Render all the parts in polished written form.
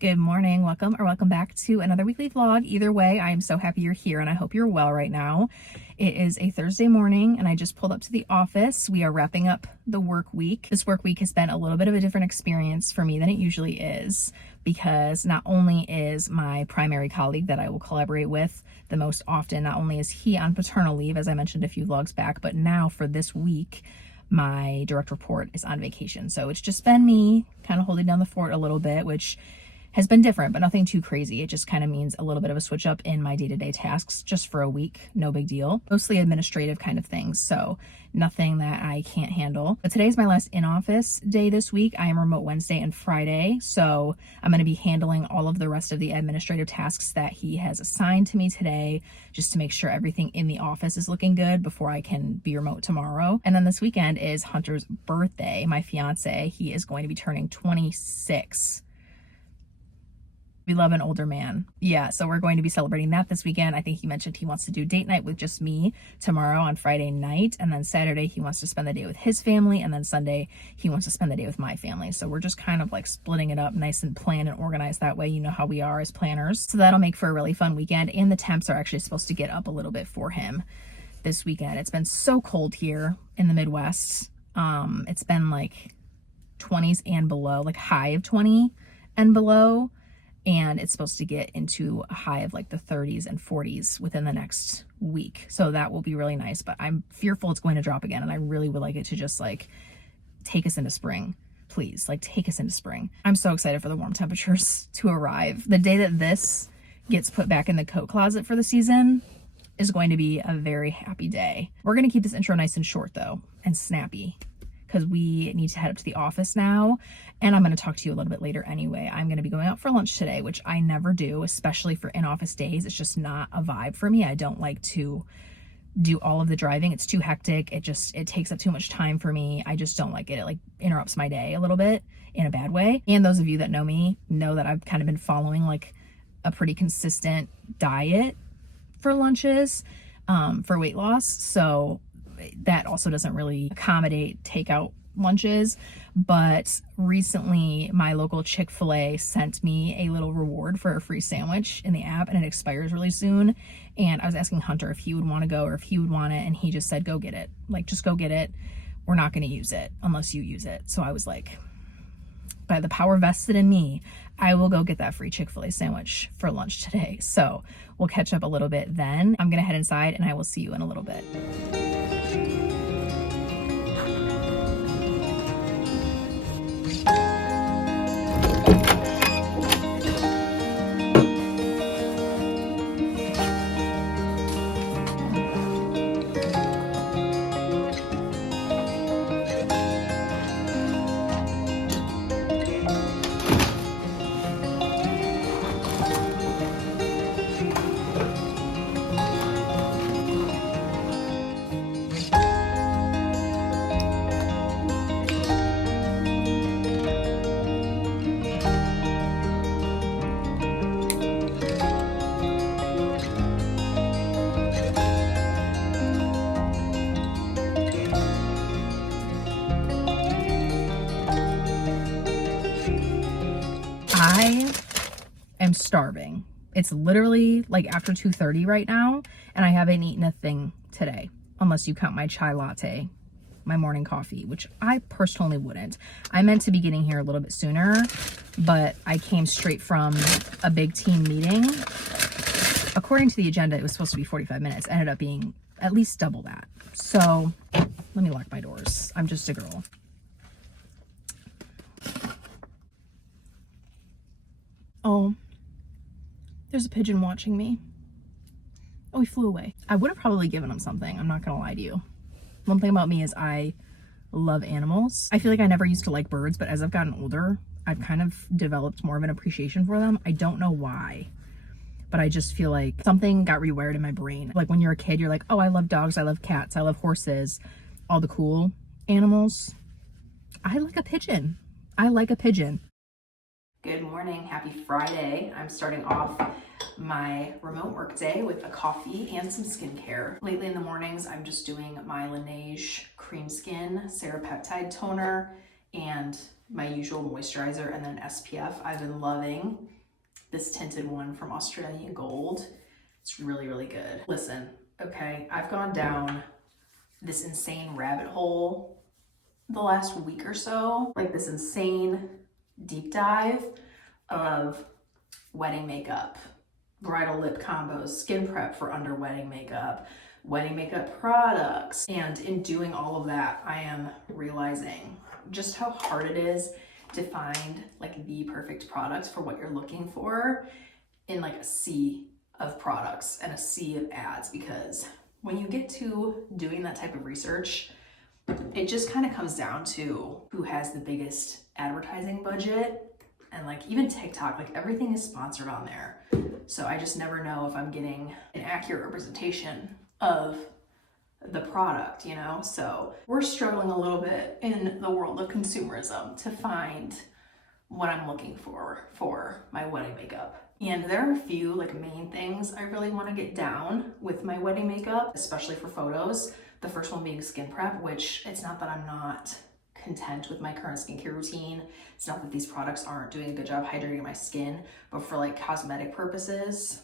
Good morning, welcome back to another weekly vlog. Either way, I am so happy you're here and I hope you're well right now. It is a Thursday morning and I just pulled up to the office. We are wrapping up the work week. This work week has been a little bit of a different experience for me than it usually is, because not only is my primary colleague that I will collaborate with the most often, not only is he on paternal leave, as I mentioned a few vlogs back, but now for this week, my direct report is on vacation. So it's just been me kind of holding down the fort a little bit, which has been different, but nothing too crazy. It just kind of means a little bit of a switch up in my day-to-day tasks just for a week. No big deal. Mostly administrative kind of things, so nothing that I can't handle. But today's my last in-office day this week. I am remote Wednesday and Friday, so I'm going to be handling all of the rest of the administrative tasks that he has assigned to me today, just to make sure everything in the office is looking good before I can be remote tomorrow. And then this weekend is Hunter's birthday. My fiance, he is going to be turning 26. We love an older man. Yeah, so we're going to be celebrating that this weekend. I think he mentioned he wants to do date night with just me tomorrow on Friday night. And then Saturday, he wants to spend the day with his family. And then Sunday, he wants to spend the day with my family. So we're just kind of like splitting it up nice and planned and organized that way. You know how we are as planners. So that'll make for a really fun weekend. And the temps are actually supposed to get up a little bit for him this weekend. It's been so cold here in the Midwest. It's been like 20s and below, like high of 20 and below. And it's supposed to get into a high of like the 30s and 40s within the next week. So that will be really nice, but I'm fearful it's going to drop again. And I really would like it to just like take us into spring. Please, like take us into spring. I'm so excited for the warm temperatures to arrive. The day that this gets put back in the coat closet for the season is going to be a very happy day. We're going to keep this intro nice and short though, and snappy, because we need to head up to the office now. And I'm going to talk to you a little bit later anyway. I'm going to be going out for lunch today, which I never do, especially for in-office days. It's just not a vibe for me. I don't like to do all of the driving. It's too hectic. It takes up too much time for me. I just don't like it. It like interrupts my day a little bit in a bad way. And those of you that know me know that I've kind of been following like a pretty consistent diet for lunches, for weight loss. So that also doesn't really accommodate takeout lunches. But recently my local Chick-fil-A sent me a little reward for a free sandwich in the app, and it expires really soon. And I was asking Hunter if he would want to go or if he would want it, and he just said, go get it. Like, just go get it. We're not going to use it unless you use it. So I was like, by the power vested in me, I will go get that free Chick-fil-A sandwich for lunch today. So we'll catch up a little bit then. I'm going to head inside and I will see you in a little bit. I am starving. It's literally like after 2:30 right now, and I haven't eaten a thing today, unless you count my chai latte, my morning coffee, which I personally wouldn't. I meant to be getting here a little bit sooner, but I came straight from a big team meeting. According to the agenda, it was supposed to be 45 minutes. It ended up being at least double that. So let me lock my doors. I'm just a girl. Oh, there's a pigeon watching me. Oh, he flew away. I would have probably given him something. I'm not gonna lie to you. One thing about me is I love animals. I feel like I never used to like birds, but as I've gotten older, I've kind of developed more of an appreciation for them. I don't know why, but I just feel like something got rewired in my brain. Like when you're a kid, you're like, oh, I love dogs, I love cats, I love horses, all the cool animals. I like a pigeon. I like a pigeon. Good morning, happy Friday. I'm starting off my remote work day with a coffee and some skincare. Lately in the mornings, I'm just doing my Laneige Cream Skin Serapeptide Toner and my usual moisturizer, and then SPF. I've been loving this tinted one from Australian Gold. It's really, really good. Listen, okay, I've gone down this insane rabbit hole the last week or so, like this insane deep dive of wedding makeup, bridal lip combos, skin prep for under wedding makeup products. And in doing all of that, I am realizing just how hard it is to find like the perfect product for what you're looking for in like a sea of products and a sea of ads, because when you get to doing that type of research, it just kind of comes down to who has the biggest advertising budget. And like even TikTok, like everything is sponsored on there. So I just never know if I'm getting an accurate representation of the product, you know? So we're struggling a little bit in the world of consumerism to find what I'm looking for my wedding makeup. And there are a few like main things I really want to get down with my wedding makeup, especially for photos. The first one being skin prep, which it's not that I'm not content with my current skincare routine. It's not that these products aren't doing a good job hydrating my skin, but for like cosmetic purposes,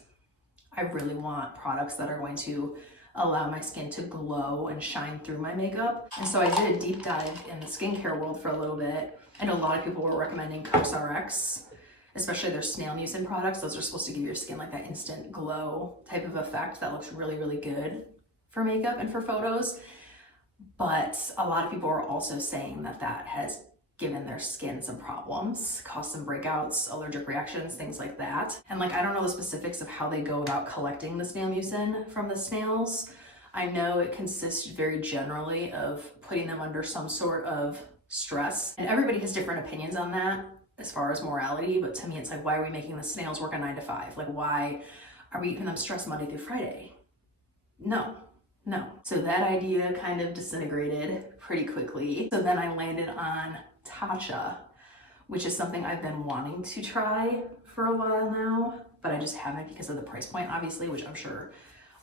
I really want products that are going to allow my skin to glow and shine through my makeup. And so I did a deep dive in the skincare world for a little bit. I know a lot of people were recommending CosRx, especially their snail mucin products. Those are supposed to give your skin like that instant glow type of effect that looks really, really good for makeup and for photos. But a lot of people are also saying that that has given their skin some problems, caused some breakouts, allergic reactions, things like that. And like, I don't know the specifics of how they go about collecting the snail mucin from the snails. I know it consists very generally of putting them under some sort of stress. And everybody has different opinions on that as far as morality, but to me, it's like, why are we making the snails work a 9 to 5? Like, why are we giving them stress Monday through Friday? No. So that idea kind of disintegrated pretty quickly. So then I landed on tatcha, which is something I've been wanting to try for a while now, but I just haven't because of the price point, obviously, which I'm sure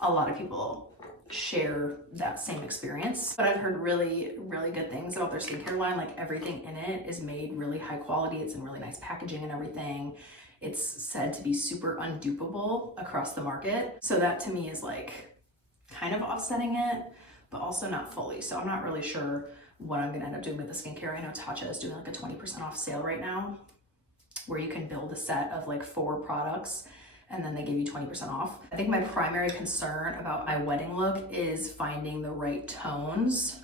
a lot of people share that same experience. But I've heard really, really good things about their skincare line. Like everything in it is made really high quality. It's in really nice packaging and everything. It's said to be super undupable across the market. So that to me is like kind of offsetting it, but also not fully. So I'm not really sure what I'm gonna end up doing with the skincare. I know Tatcha is doing like a 20% off sale right now, where you can build a set of like 4 products and then they give you 20% off. I think my primary concern about my wedding look is finding the right tones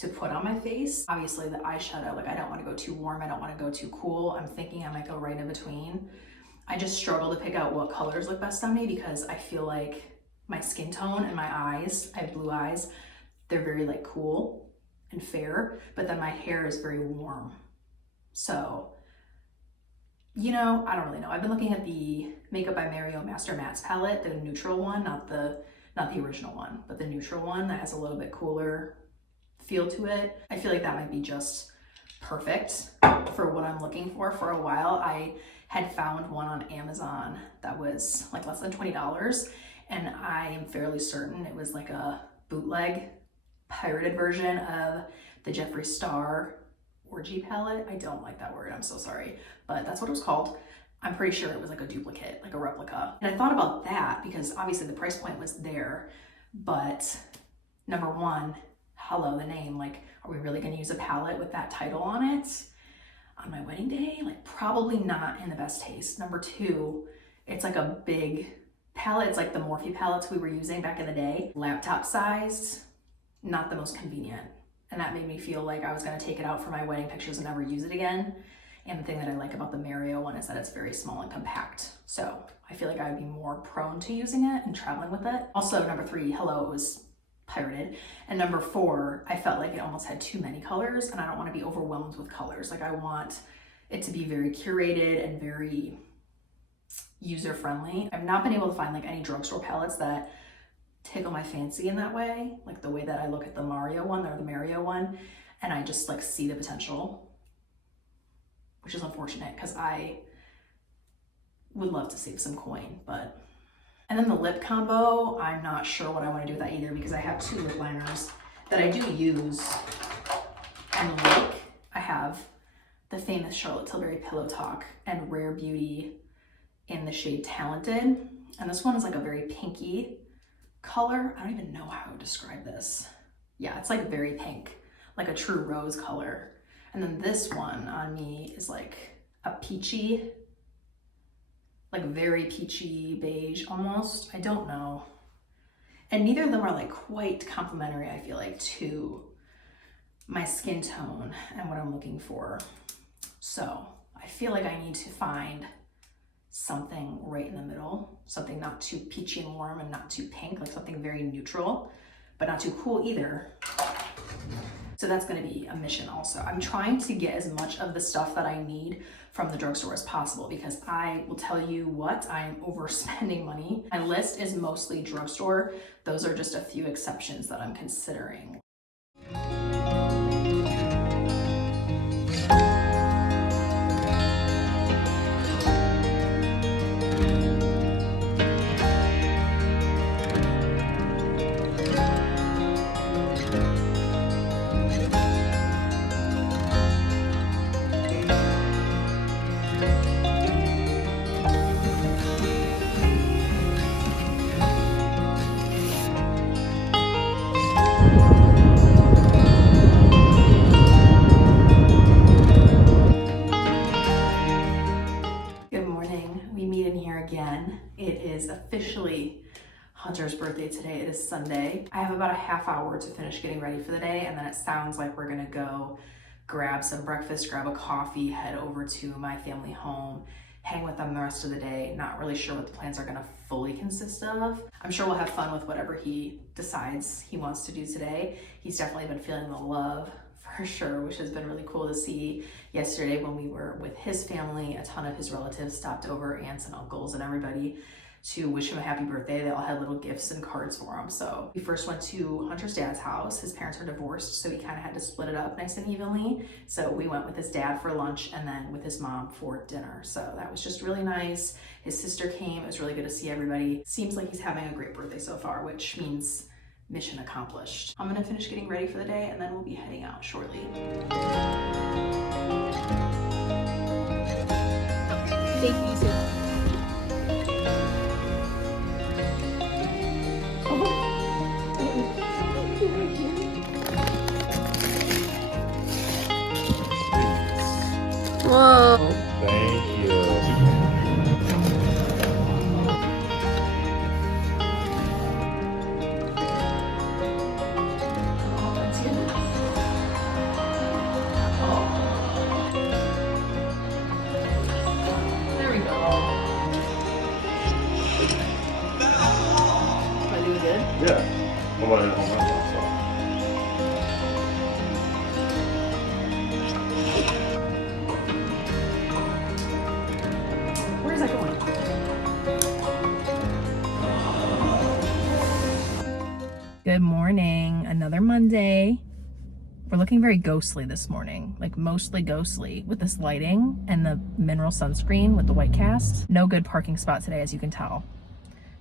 to put on my face. Obviously the eyeshadow, like I don't wanna go too warm, I don't wanna go too cool. I'm thinking I might go right in between. I just struggle to pick out what colors look best on me because I feel like my skin tone and my eyes, I have blue eyes, they're very like cool and fair, but then my hair is very warm. So, you know, I don't really know. I've been looking at the Makeup by Mario Master Mattes palette, the neutral one, not the original one, but the neutral one that has a little bit cooler feel to it. I feel like that might be just perfect for what I'm looking for a while. I had found one on Amazon that was like less than $20. And I am fairly certain it was like a bootleg pirated version of the Jeffree Star Orgy palette. I don't like that word, I'm so sorry, but that's what it was called. I'm pretty sure it was like a duplicate, like a replica. And I thought about that because obviously the price point was there, but number one, hello, the name, like, are we really gonna use a palette with that title on it on my wedding day? Like, probably not in the best taste. Number two, it's like a big palette. It's like the Morphe palettes we were using back in the day, laptop sized, not the most convenient. And that made me feel like I was gonna take it out for my wedding pictures and never use it again. And the thing that I like about the Mario one is that it's very small and compact. So I feel like I would be more prone to using it and traveling with it. Also, number three, hello, it was pirated. And number four, I felt like it almost had too many colors and I don't wanna be overwhelmed with colors. Like I want it to be very curated and very user-friendly. I've not been able to find like any drugstore palettes that tickle my fancy in that way, like the way that I look at the Mario one or the Mario one, and I just like see the potential, which is unfortunate because I would love to save some coin, but. And then the lip combo, I'm not sure what I want to do with that either because I have 2 lip liners that I do use and like. I have the famous Charlotte Tilbury Pillow Talk and Rare Beauty in the shade Talented. And this one is like a very pinky color. I don't even know how to describe this. Yeah, it's like very pink, like a true rose color. And then this one on me is like a peachy, like very peachy beige almost. I don't know. And neither of them are like quite complementary, I feel like, to my skin tone and what I'm looking for. So I feel like I need to find something right in the middle, something not too peachy and warm and not too pink, like something very neutral, but not too cool either. So that's gonna be a mission also. I'm trying to get as much of the stuff that I need from the drugstore as possible, because I will tell you what, I'm overspending money. My list is mostly drugstore. Those are just a few exceptions that I'm considering. Again, it is officially Hunter's birthday today. It is Sunday. I have about a half hour to finish getting ready for the day, and then it sounds like we're gonna go grab some breakfast, grab a coffee, head over to my family home, hang with them the rest of the day. Not really sure what the plans are gonna fully consist of. I'm sure we'll have fun with whatever he decides he wants to do today. He's definitely been feeling the love for sure, which has been really cool to see. Yesterday when we were with his family, a ton of his relatives stopped over, aunts and uncles and everybody, to wish him a happy birthday. They all had little gifts and cards for him. So we first went to Hunter's dad's house. His parents are divorced, so he kind of had to split it up nice and evenly. So we went with his dad for lunch and then with his mom for dinner. So that was just really nice. His sister came. It was really good to see everybody. Seems like he's having a great birthday so far, which means mission accomplished. I'm gonna finish getting ready for the day and then we'll be heading out shortly. Thank you so much. Whoa. Thank you. There we go. Am I doing good? Yeah. I'm gonna home myself. Where's that going? Good morning. Another Monday. We're looking very ghostly this morning, like mostly ghostly with this lighting and the mineral sunscreen with the white cast. No good parking spot today, as you can tell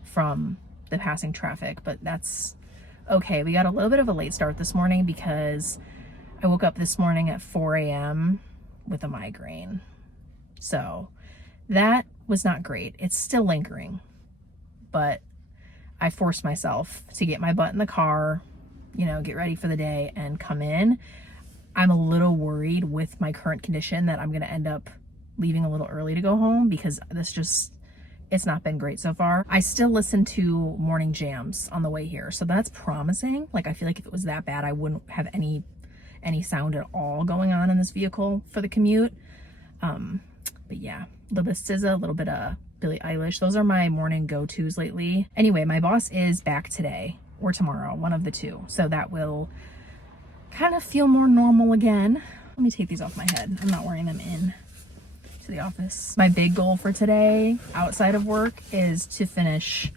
from the passing traffic, but that's okay. We got a little bit of a late start this morning because I woke up this morning at 4 a.m. with a migraine. So that was not great. It's still lingering, but I forced myself to get my butt in the car, you know, get ready for the day and come in. I'm a little worried with my current condition that I'm going to end up leaving a little early to go home because it's not been great so far. I still listen to morning jams on the way here, so that's promising. Like, I feel like if it was that bad, I wouldn't have any sound at all going on in this vehicle for the commute. But yeah, a little bit of SZA, a little bit of Billie Eilish. Those are my morning go-tos lately. Anyway, my boss is back today or tomorrow, one of the two. So that will kind of feel more normal again. Let me take these off my head. I'm not wearing them in to the office. My big goal for today outside of work is to finish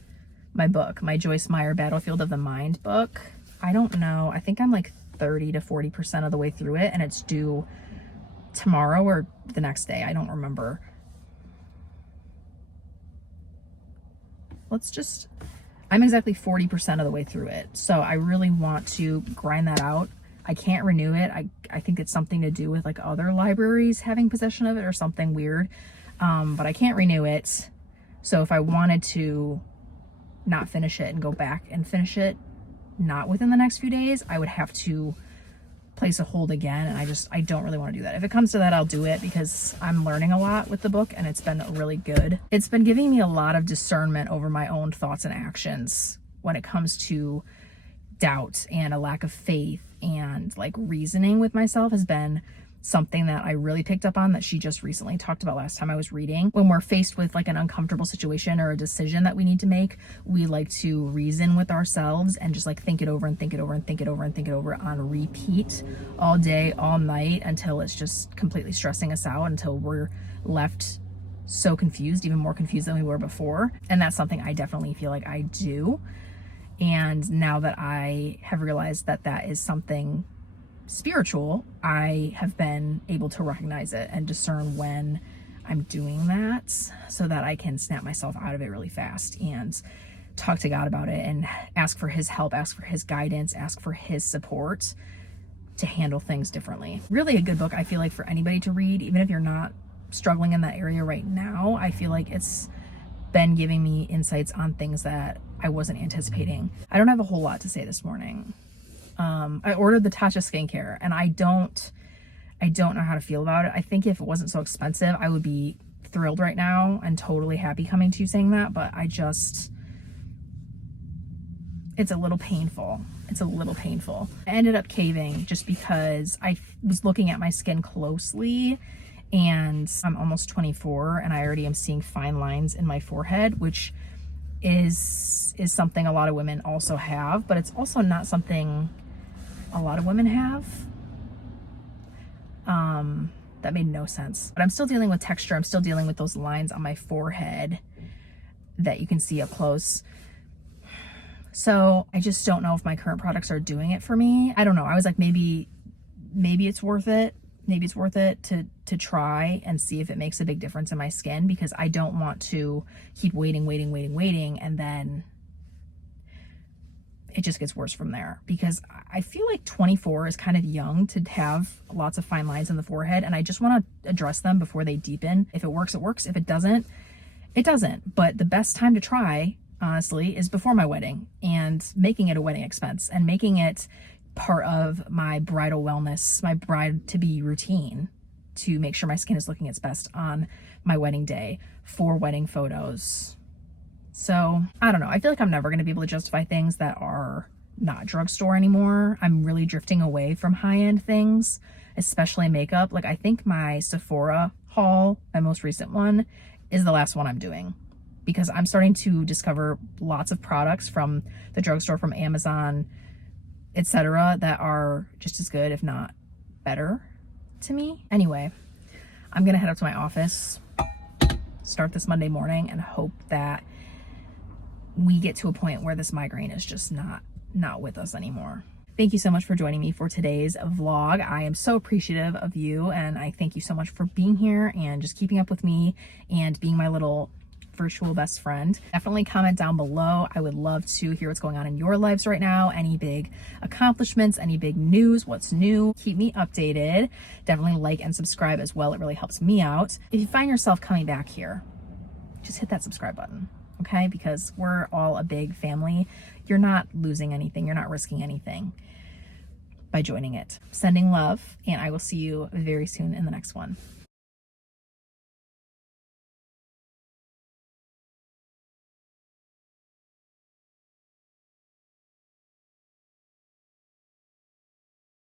my book, my Joyce Meyer Battlefield of the Mind book. I don't know. I think I'm like 30 to 40% of the way through it and it's due tomorrow or the next day. I don't remember. I'm exactly 40% of the way through it. So I really want to grind that out I can't renew it. I think it's something to do with like other libraries having possession of it or something weird. But I can't renew it. So if I wanted to not finish it and go back and finish it, not within the next few days, I would have to place a hold again, and I don't really want to do that. If it comes to that, I'll do it because I'm learning a lot with the book and it's been really good. It's been giving me a lot of discernment over my own thoughts and actions when it comes to doubt and a lack of faith, and like reasoning with myself has been something that I really picked up on that she just recently talked about last time I was reading. When we're faced with like an uncomfortable situation or a decision that we need to make, we like to reason with ourselves and just like think it over and think it over and think it over and think it over on repeat all day, all night, until it's just completely stressing us out, until we're left so confused, even more confused than we were before. And that's something I definitely feel like I do. And now that I have realized that that is something spiritual, I have been able to recognize it and discern when I'm doing that so that I can snap myself out of it really fast and talk to God about it and ask for his help, ask for his guidance, ask for his support to handle things differently. Really a good book, I feel like, for anybody to read, even if you're not struggling in that area right now. I feel like it's been giving me insights on things that I wasn't anticipating. I don't have a whole lot to say this morning. I ordered the Tatcha skincare and I don't know how to feel about it. I think if it wasn't so expensive, I would be thrilled right now and totally happy coming to you saying that, but it's a little painful. It's a little painful. I ended up caving just because I was looking at my skin closely, and I'm almost 24 and I already am seeing fine lines in my forehead, which is something a lot of women also have, but it's also not something a lot of women have. That made no sense. But I'm still dealing with texture. I'm still dealing with those lines on my forehead that you can see up close. So I just don't know if my current products are doing it for me. I don't know. I was like, maybe it's worth it. Maybe it's worth it to try and see if it makes a big difference in my skin, because I don't want to keep waiting, and then it just gets worse from there, because I feel like 24 is kind of young to have lots of fine lines in the forehead, and I just want to address them before they deepen. If it works, it works. If it doesn't, it doesn't. But the best time to try, honestly, is before my wedding, and making it a wedding expense and making it part of my bridal wellness, my bride-to-be routine, to make sure my skin is looking its best on my wedding day for wedding photos. So I don't know. I feel like I'm never going to be able to justify things that are not drugstore anymore. I'm really drifting away from high-end things, especially makeup. Like, I think my Sephora haul, my most recent one, is the last one I'm doing, because I'm starting to discover lots of products from the drugstore, from Amazon, etc., that are just as good, if not better, to me. Anyway, I'm gonna head up to my office, start this Monday morning, and hope that we get to a point where this migraine is just not with us anymore. Thank you so much for joining me for today's vlog. I am so appreciative of you, and I thank you so much for being here and just keeping up with me and being my little virtual best friend. Definitely comment down below. I would love to hear what's going on in your lives right now. Any big accomplishments, any big news, what's new. Keep me updated. Definitely like and subscribe as well. It really helps me out. If you find yourself coming back here, just hit that subscribe button, okay? Because we're all a big family. You're not losing anything. You're not risking anything by joining it. Sending love, and I will see you very soon in the next one.